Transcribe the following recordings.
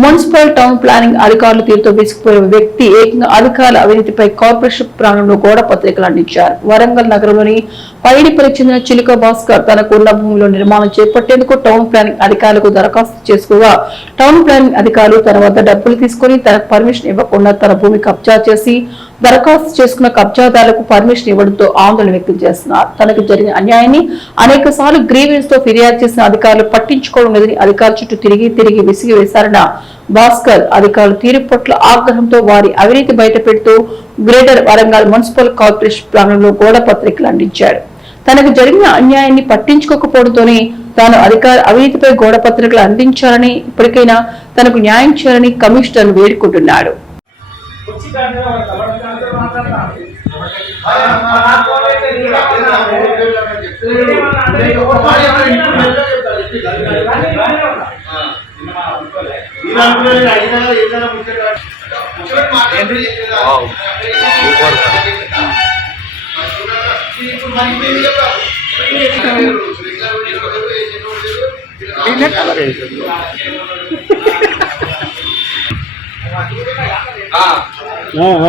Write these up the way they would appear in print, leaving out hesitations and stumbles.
Municipal town planning అధికారులు తీరుతో విసిగిపోయిన వ్యక్తి ఏకంగా అధికారుల అవినీతిపై కార్పొరేషన్ ప్రాంగణంలో గోడ పత్రికలు అందించారు. వరంగల్ నగరంలోని పైడిపల్లికి చెందిన చిలుక భాస్కర్ తనకు ఉన్న భూమిలో నిర్మాణం చేపట్టేందుకు టౌన్ ప్లానింగ్ అధికారులకు దరఖాస్తు చేసుకోగా టౌన్ ప్లానింగ్ అధికారులు తన వద్ద డబ్బులు తీసుకుని తనకు పర్మిషన్ ఇవ్వకుండా తన భూమి కబ్జా చేసి దరఖాస్తు చేసుకున్న కబ్జాదారులకు పర్మిషన్ ఇవ్వడంతో ఆందోళన వ్యక్తం చేస్తున్నారు. తనకు జరిగిన అన్యాయాన్ని అనేక సార్లు గ్రీవెన్స్ తో ఫిర్యాదు చేసిన అధికారులు పట్టించుకోవడం లేదని అధికారుల చుట్టూ తిరిగి విసిగి వేశారన్న భాస్కర్ అధికారుల తీరు పట్ల ఆగ్రహంతో వారి అవినీతి బయటపెడుతూ గ్రేటర్ వరంగల్ మున్సిపల్ కార్పొరేషన్ ప్రాంగణంలో గోడ పత్రికలు అందించాడు. తనకు జరిగిన అన్యాయాన్ని పట్టించుకోకపోవడంతోనే తాను అధికార అవినీతిపై గోడ పత్రికలు అందించాలని ఇప్పటికైనా తనకు న్యాయం చేయాలని కమిషనర్ వేడుకుంటున్నాడు.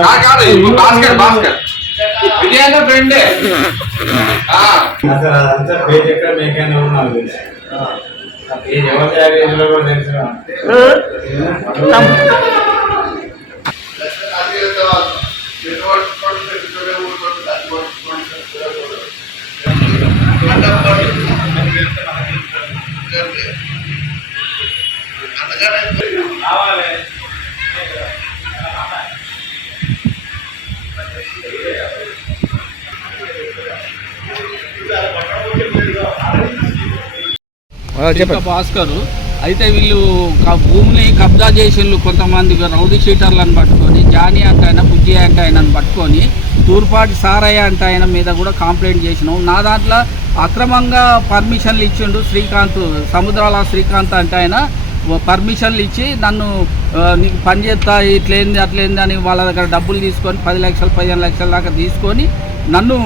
భాస్కర్ విజయన్న ఫ్రెండే అసలు అదంతా పేజ్ ఎక్కడ మేకైనా నాకు తెలుసు. పేజ్ ఎవరు తయారు చేసినా కూడా తెలుసు. భాస్కర్ అయితే వీళ్ళు భూమిని కబ్జా చేసిండ్రు. కొంతమంది రౌడీ షీటర్లను పట్టుకొని జానీ అంటే ఆయన బుజ్జి అంటే ఆయనను పట్టుకొని తూర్పాటి సారయ్య అంటే ఆయన మీద కూడా కంప్లైంట్ చేసినాం. నా దాంట్లో అక్రమంగా పర్మిషన్లు ఇచ్చిండు శ్రీకాంత్, సముద్రాల శ్రీకాంత్ అంటే ఆయన పర్మిషన్లు ఇచ్చి నన్ను నీకు పని చేస్తా ఇట్లేంది అట్లేంది అని వాళ్ళ దగ్గర డబ్బులు తీసుకొని 10 లక్షలు 15 లక్షల దాకా తీసుకొని నన్ను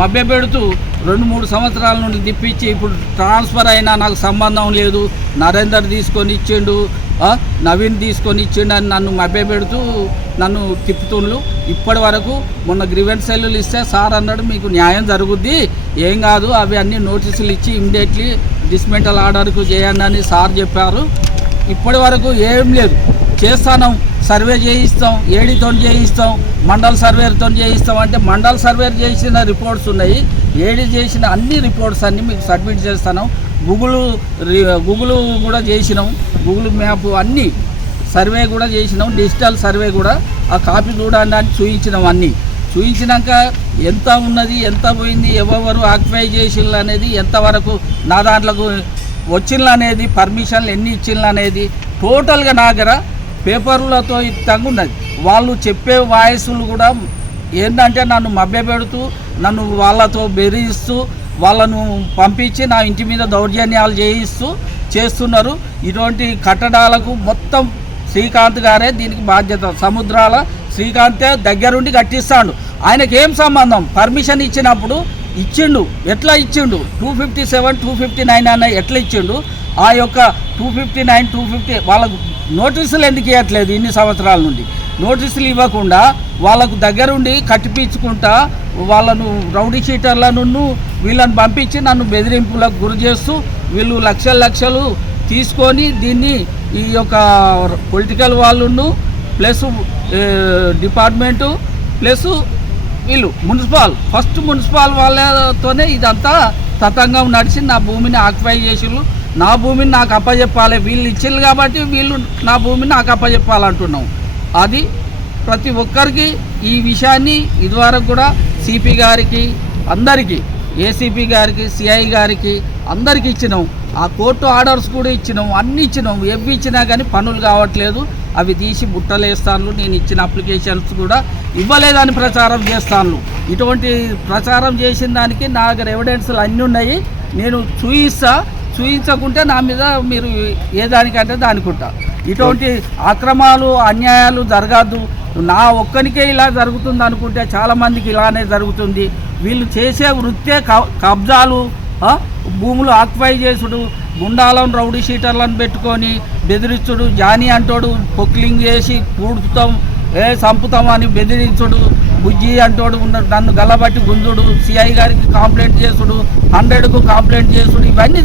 మభ్యపెడుతూ 2-3 సంవత్సరాల నుండి తిప్పించి ఇప్పుడు ట్రాన్స్ఫర్ అయినా నాకు సంబంధం లేదు, నరేందర్ తీసుకొని ఇచ్చిండు, నవీన్ తీసుకొని ఇచ్చిండు అని నన్ను మభ్యపెడుతూ నన్ను తిప్పుతుండ్రు. ఇప్పటి వరకు మొన్న గ్రీవెన్స్ సెల్లులు ఇస్తే సార్ అన్నాడు మీకు న్యాయం జరుగుద్ది, ఏం కాదు, అవి అన్ని నోటీసులు ఇచ్చి ఇమ్మీడియట్లీ డిస్మెంటల్ ఆర్డర్కు చేయండి అని సార్ చెప్పారు. ఇప్పటి వరకు ఏం లేదు. చేస్తాను, సర్వే చేయిస్తాం, ఏడీతో చేయిస్తాం, మండల్ సర్వేతో చేయిస్తాం అంటే మండల్ సర్వే చేసిన రిపోర్ట్స్ ఉన్నాయి, ఏడీ చేసిన అన్ని రిపోర్ట్స్ అన్నీ మీకు సబ్మిట్ చేస్తాను. గూగుల్ కూడా చేసినాం, గూగుల్ మ్యాప్ అన్నీ సర్వే కూడా చేసినాం, డిజిటల్ సర్వే కూడా ఆ కాపీ చూడండి అని చూపించినాం. అన్నీ చూపించినాక ఎంత ఉన్నది, ఎంత పోయింది, ఎవరు ఆక్యుపై చేసిండ్రు అనేది, ఎంతవరకు నా దాంట్లోకి వచ్చిండ్రు అనేది, పర్మిషన్లు ఎన్ని ఇచ్చిండ్రు అనేది టోటల్గా నా దగ్గర పేపర్లతో ఇత్తంగా ఉన్నది. వాళ్ళు చెప్పే వాయిస్లు కూడా ఏంటంటే నన్ను మభ్యపెడుతూ నన్ను వాళ్ళతో బెదిరిస్తూ వాళ్ళను పంపించి నా ఇంటి మీద దౌర్జన్యాలు చేస్తున్నారు. ఇటువంటి కట్టడాలకు మొత్తం శ్రీకాంత్ గారే దీనికి బాధ్యత. సముద్రాల శ్రీకాంతే దగ్గరుండి కట్టిస్తాడు. ఆయనకేం సంబంధం? పర్మిషన్ ఇచ్చినప్పుడు ఇచ్చిండు, ఎట్లా ఇచ్చిండు? 257, 259 అన్న ఎట్లా ఇచ్చిండు? ఆ యొక్క 259, 250 వాళ్ళకు నోటీసులు ఎందుకు ఇవ్వట్లేదు? ఇన్ని సంవత్సరాల నుండి నోటీసులు ఇవ్వకుండా వాళ్ళకు దగ్గరుండి కట్టిపించుకుంటా వాళ్ళను రౌడీ షీటర్లను వీళ్ళని పంపించి నన్ను బెదిరింపులకు గురి చేస్తూ వీళ్ళు లక్షలు తీసుకొని దీన్ని ఈ యొక్క పొలిటికల్ వాళ్ళను ప్లస్ డిపార్ట్మెంటు ప్లస్ వీళ్ళు ఫస్ట్ మున్సిపల్ వాళ్ళతోనే ఇదంతా తతంగం నడిచి నా భూమిని ఆక్యుపై చేసిళ్ళు. నా భూమిని నాకు అప్పచెప్పాలి, వీళ్ళు ఇచ్చిళ్ళు కాబట్టి వీళ్ళు నా భూమిని నాకు అప్పచెప్పాలంటున్నాం. అది ప్రతి ఒక్కరికి ఈ విషయాన్ని ఇదివరకు కూడా సిపి గారికి, అందరికీ, ఏసీపీ గారికి, సిఐ గారికి అందరికి ఇచ్చినాం. ఆ కోర్టు ఆర్డర్స్ కూడా ఇచ్చినాం, అన్నీ ఇచ్చినాం. ఎవి ఇచ్చినా కానీ పనులు కావట్లేదు, అవి తీసి బుట్టలేస్తాను. నేను ఇచ్చిన అప్లికేషన్స్ కూడా ఇవ్వలేదని ప్రచారం చేస్తాను. ఇటువంటి ప్రచారం చేసిన దానికి నా దగ్గర ఎవిడెన్స్లు అన్నీ ఉన్నాయి. నేను చూయించకుంటే నా మీద మీరు ఏ దానికంటే దానికుంటా. ఇటువంటి అక్రమాలు అన్యాయాలు జరగద్దు. నా ఒక్కనికే ఇలా జరుగుతుంది అనుకుంటే చాలామందికి ఇలానే జరుగుతుంది. వీళ్ళు చేసే వృత్తే కబ్జాలు, భూములు ఆక్యుపై చేసుడు, గుండాలను రౌడీ షీటర్లను పెట్టుకొని బెదిరించుడు, జానీ అంటోడు పొక్లింగ్ చేసి పూడుతాం చంపుతాం అని బెదిరించుడు, బుజ్జి అంటోడు నన్ను గల్లబట్టి గుంజుడు, సిఐ గారికి కంప్లైంట్ చేసుడు, 100కు కంప్లైంట్ చేసుడు, ఇవన్నీ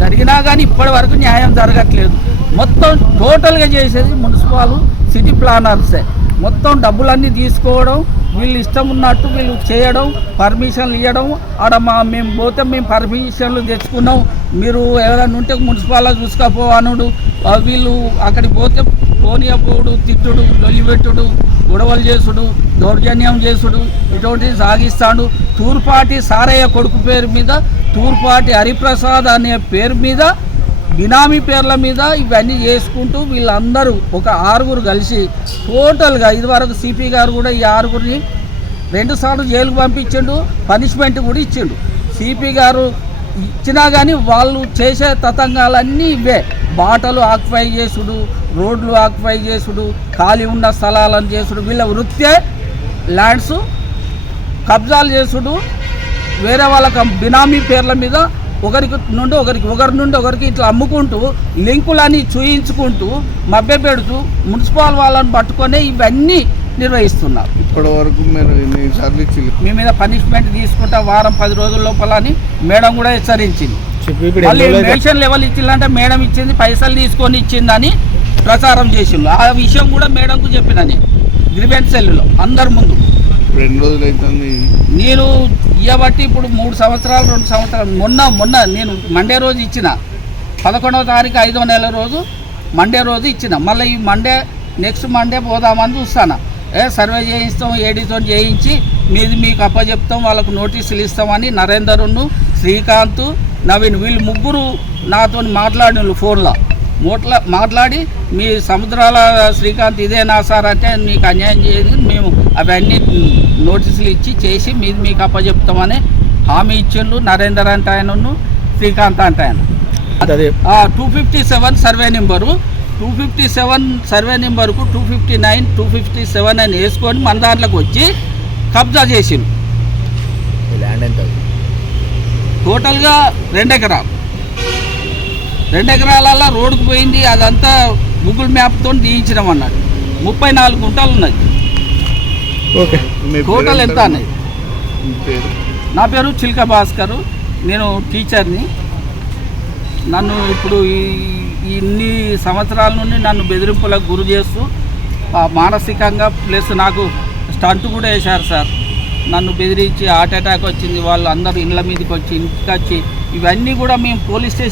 జరిగినా కానీ ఇప్పటి వరకు న్యాయం జరగట్లేదు. మొత్తం టోటల్గా చేసేది మున్సిపల్ సిటీ ప్లానర్సే. మొత్తం డబ్బులన్నీ తీసుకోవడం, వీళ్ళు ఇష్టం ఉన్నట్టు వీళ్ళు చేయడం, పర్మిషన్లు ఇవ్వడం. ఆడ మేము పోతే మేము పర్మిషన్లు తెచ్చుకున్నాం, మీరు ఎవరైనా ఉంటే మున్సిపాల్లో చూసుకోపోవనుడు, వీళ్ళు అక్కడికి పోతే పోనీయపోడు, తిట్టుడు, లొల్లిపెట్టుడు, గొడవలు చేసుడు, దౌర్జన్యం చేసుడు, ఇటువంటివి సాగిస్తాడు. తూర్పాటి సారయ్య కొడుకు పేరు మీద, తూర్పాటి హరిప్రసాద్ అనే పేరు మీద, బినామీ పేర్ల మీద ఇవన్నీ చేసుకుంటూ వీళ్ళందరూ ఒక 6గురు కలిసి టోటల్గా ఇదివరకు సిపి గారు కూడా ఈ 6గురిని 2 సార్లు జైలుకు పంపించిండు, పనిష్మెంట్ కూడా ఇచ్చిండు. సిపి గారు ఇచ్చినా కానీ వాళ్ళు చేసే తతంగాలన్నీ ఇవే. బాటలు ఆక్యుపై చేసుడు, రోడ్లు ఆక్యుపై చేసుడు, ఖాళీ ఉన్న స్థలాలను చేసుడు, వీళ్ళ వృత్తే ల్యాండ్స్ కబ్జాలు చేసుడు, వేరే వాళ్ళ బినామీ పేర్ల మీద ఒకరి నుండి ఒకరికి ఇట్లా అమ్ముకుంటూ లింకులని చూయించుకుంటూ మభ్యపెడుతూ మున్సిపల్ వాళ్ళని పట్టుకొని ఇవన్నీ నిర్వహిస్తున్నారు. ఇప్పటి వరకు మీ మీద పనిష్మెంట్ తీసుకుంటా వారం 10 రోజుల లోపల అని మేడం కూడా హెచ్చరించింది. మళ్ళీ పెన్షన్ లెవెల్ ఇచ్చిందంటే మేడం ఇచ్చింది, పైసలు తీసుకొని ఇచ్చిందని ప్రచారం చేసిండు. ఆ విషయం కూడా మేడంకు చెప్పినని గ్రీవెన్స్ సెల్లో అందరి ముందు. 2 రోజులు అవుతుంది నేను ఇవ్వబట్టి ఇప్పుడు 3 సంవత్సరాలు 2 సంవత్సరాలు. మొన్న నేను మండే రోజు ఇచ్చిన, 11వ తారీఖు 5వ నెల రోజు మండే రోజు ఇచ్చిన. మళ్ళీ ఈ నెక్స్ట్ మండే పోదామని చూస్తాను. సర్వే చేయిస్తాం, ఏడీతో చేయించి మీకు అప్పచెప్తాం, వాళ్ళకు నోటీసులు ఇస్తామని నరేందర్ను, శ్రీకాంత్, నవీన్ వీళ్ళు 3 నాతో మాట్లాడిన ఫోన్లో మాట్లాడి మీ సముద్రాల శ్రీకాంత్ ఇదేనా సార్ అంటే మీకు అన్యాయం చేయదు, మేము అవన్నీ నోటీసులు ఇచ్చి చేసి మీకు అప్పచెప్తామని హామీ ఇచ్చిండు. నరేందర్ అంటే ఆయనను, శ్రీకాంత్ అంటే ఆయన. 257 సర్వే నెంబరు, 257 సర్వే నెంబర్కు 259, 257 అని వేసుకొని మన దాంట్లోకి వచ్చి కబ్జా చేసిండు. టోటల్గా 2 ఎకరాలు, 2 ఎకరాలలో రోడ్డుకు పోయింది. అదంతా గూగుల్ మ్యాప్తో తీయించడం అన్నాడు. 34 గుంటలు ఉన్నది. ఓకే, టోటల్ ఎంత అన్నది? నా పేరు చిల్క భాస్కర్, నేను టీచర్ని. నన్ను ఇప్పుడు ఇన్ని సంవత్సరాల నుండి నన్ను బెదిరింపులకు గురి చేస్తూ మానసికంగా ప్లస్ నాకు స్టంట్ కూడా వేశారు సార్. నన్ను బెదిరించి హార్ట్ అటాక్ వచ్చింది, వాళ్ళు అందరూ ఇళ్ళ మీదకి వచ్చి ఇంటికి వచ్చి ఇవన్నీ కూడా మేము పోలీస్ స్టేషన్